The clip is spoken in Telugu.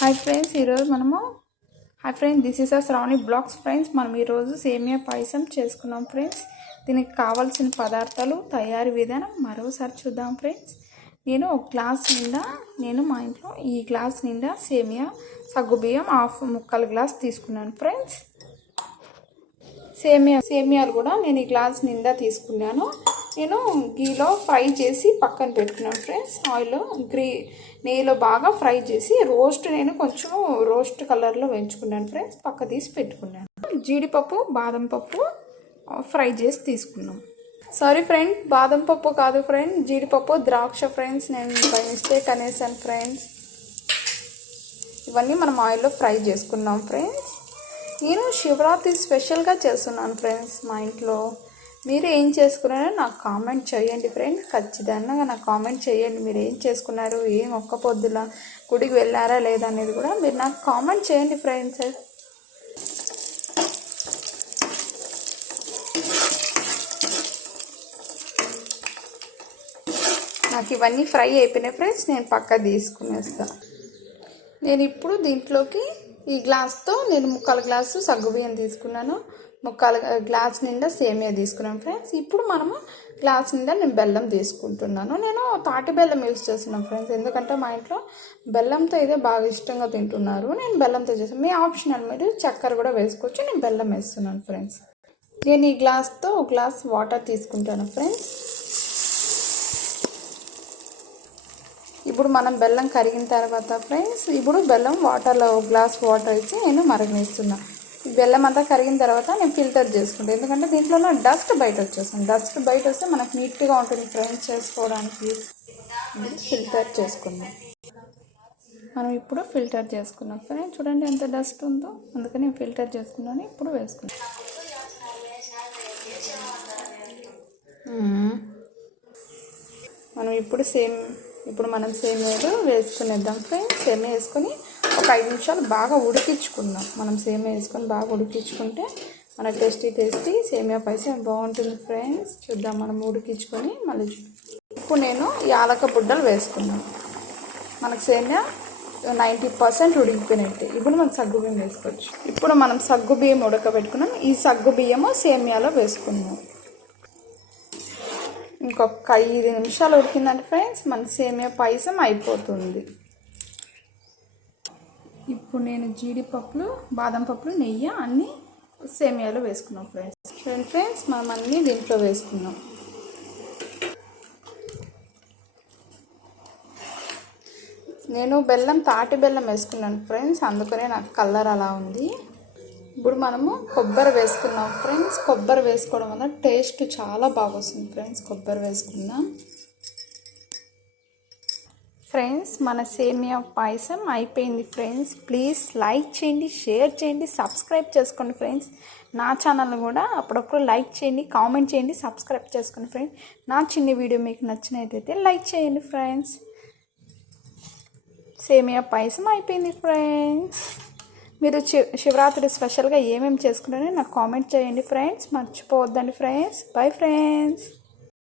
హాయ్ ఫ్రెండ్స్ ఈరోజు మనము hi friends this is a Shravani vlogs friends మనం ఈరోజు సేమియా పాయసం చేసుకున్నాం ఫ్రెండ్స్ దీనికి కావాల్సిన పదార్థాలు తయారీ విధానం మరోసారి చూద్దాం ఫ్రెండ్స్ నేను ఒక గ్లాస్ నిండా నేను మా ఇంట్లో ఈ గ్లాస్ నిండా సేమియా సగ్గుబియ్యం హాఫ్ ముక్కల గ్లాస్ తీసుకున్నాను ఫ్రెండ్స్ సేమియా సేమియాలు కూడా నేను ఈ గ్లాస్ నిండా తీసుకున్నాను. నేను గీలో ఫ్రై చేసి పక్కన పెట్టుకున్నాను ఫ్రెండ్స్. ఆయిల్ గ్రీ నెయ్యిలో బాగా ఫ్రై చేసి రోస్ట్ నేను కొంచెం రోస్ట్ కలర్లో వేయించుకున్నాను ఫ్రెండ్స్. పక్క తీసి పెట్టుకున్నాను. జీడిపప్పు బాదం పప్పు ఫ్రై చేసి తీసుకున్నాం. సారీ ఫ్రెండ్ బాదం పప్పు కాదు ఫ్రెండ్ జీడిపప్పు ద్రాక్ష ఫ్రెండ్స్. నేను బై మిస్టేక్ అనేసాను ఫ్రెండ్స్. ఇవన్నీ మనం ఆయిల్లో ఫ్రై చేసుకున్నాం ఫ్రెండ్స్. నేను శివరాత్రి స్పెషల్గా చేస్తున్నాను ఫ్రెండ్స్ మా ఇంట్లో. మీరు ఏం చేసుకున్నారో నాకు కామెంట్ చేయండి ఫ్రెండ్స్. ఖచ్చితంగా నాకు కామెంట్ చేయండి. మీరు ఏం చేసుకున్నారు? ఏం ఒక్క పొద్దుల గుడికి వెళ్ళారా లేదా అనేది కూడా మీరు నాకు కామెంట్ చేయండి ఫ్రెండ్స్. నాకు ఇవన్నీ ఫ్రై అయిపోయినాయి ఫ్రెండ్స్. నేను పక్క తీసుకునేస్తాను నేను ఇప్పుడు దీంట్లోకి ఈ గ్లాస్తో నేను ముక్కల గ్లాసు సగ్గుబియ్యం తీసుకున్నాను. ముక్కల గ్లాస్ నిండా సేమియా తీసుకున్నాను ఫ్రెండ్స్. ఇప్పుడు మనము గ్లాస్ నిండా నేను బెల్లం తీసుకుంటున్నాను. నేను తాటి బెల్లం యూస్ చేస్తున్నాను ఫ్రెండ్స్. ఎందుకంటే మా ఇంట్లో బెల్లంతో ఇదే బాగా ఇష్టంగా తింటున్నారు. నేను బెల్లంతో చేస్తాను మీ ఆప్షనల్ మీరు చక్కెర కూడా వేసుకోవచ్చు. నేను బెల్లం వేస్తున్నాను ఫ్రెండ్స్. నేను ఈ గ్లాస్తో ఒక గ్లాస్ వాటర్ తీసుకుంటాను ఫ్రెండ్స్. ఇప్పుడు మనం బెల్లం కరిగిన తర్వాత ఫ్రెండ్స్ ఇప్పుడు బెల్లం వాటర్లో ఒక గ్లాస్ వాటర్ ఇచ్చి నేను మరగనిస్తున్నాను బెల్లం అంతా కరిగిన తర్వాత నేను ఫిల్టర్ చేసుకుంటాను ఎందుకంటే దీంట్లో డస్ట్ బయట వచ్చేస్తుంది. డస్ట్ బయట వస్తే మనకు నీట్గా ఉంటుంది ఫ్రెండ్స్ చేసుకోవడానికి. ఫిల్టర్ చేసుకుందాం. మనం ఇప్పుడు ఫిల్టర్ చేసుకున్నాం ఫ్రెండ్స్ చూడండి ఎంత డస్ట్ ఉందో. అందుకని నేను ఫిల్టర్ చేసుకున్నాను. ఇప్పుడు వేసుకున్నాను మనం ఇప్పుడు సేమ్ ఇప్పుడు మనం సేమియాలు వేసుకునేద్దాం. ఫ్రెండ్స్ సేమియా వేసుకొని ఒక ఐదు నిమిషాలు బాగా ఉడికించుకుందాం. మనం సేమియా వేసుకొని బాగా ఉడికించుకుంటే మన టేస్టీ టేస్టీ సేమియా పైసే బాగుంటుంది ఫ్రెండ్స్. చూద్దాం మనం ఉడికించుకొని మళ్ళీ ఇప్పుడు నేను యాలక బుడ్డలు వేసుకున్నాను. మనకు సేమియా నైంటీ పర్సెంట్ ఉడికిపోయినట్టు. ఇప్పుడు మనం సగ్గు బియ్యం వేసుకోవచ్చు. ఇప్పుడు మనం సగ్గు బియ్యం ఉడకబెట్టుకున్నాం. ఈ సగ్గు బియ్యము సేమియాలో వేసుకున్నాం. ఇంకొక ఐదు నిమిషాలు ఉడికిందంటే ఫ్రెండ్స్ మన సేమియా పాయసం అయిపోతుంది. ఇప్పుడు నేను జీడిపప్పులు బాదం పప్పులు నెయ్యి అన్నీ సేమియాలో వేసుకున్నాం ఫ్రెండ్స్. చూడండి ఫ్రెండ్స్ మనం అన్నీ దీంట్లో వేసుకున్నాం. నేను బెల్లం తాటి బెల్లం వేసుకున్నాను ఫ్రెండ్స్ అందుకనే నాకు కలర్ అలా ఉంది. ఇప్పుడు మనము కొబ్బరి వేసుకున్నాం ఫ్రెండ్స్. కొబ్బరి వేసుకోవడం వల్ల టేస్ట్ చాలా బాగా వస్తుంది ఫ్రెండ్స్ కొబ్బరి వేసుకున్నాం. ఫ్రెండ్స్ మన సేమియా పాయసం అయిపోయింది ఫ్రెండ్స్. ప్లీజ్ లైక్ చేయండి షేర్ చేయండి సబ్స్క్రైబ్ చేసుకోండి ఫ్రెండ్స్. నా ఛానల్ కూడా అప్పుడప్పుడు లైక్ చేయండి కామెంట్ చేయండి సబ్స్క్రైబ్ చేసుకోండి ఫ్రెండ్స్ నా చిన్న వీడియో మీకు నచ్చినట్టయితే లైక్ చేయండి ఫ్రెండ్స్. సేమియా పాయసం అయిపోయింది ఫ్రెండ్స్. మీరు శివరాత్రి స్పెషల్గా ఏమేమి చేసుకున్నారో నాకు కామెంట్ చేయండి ఫ్రెండ్స్. మర్చిపోవద్దండి ఫ్రెండ్స్. Bye friends.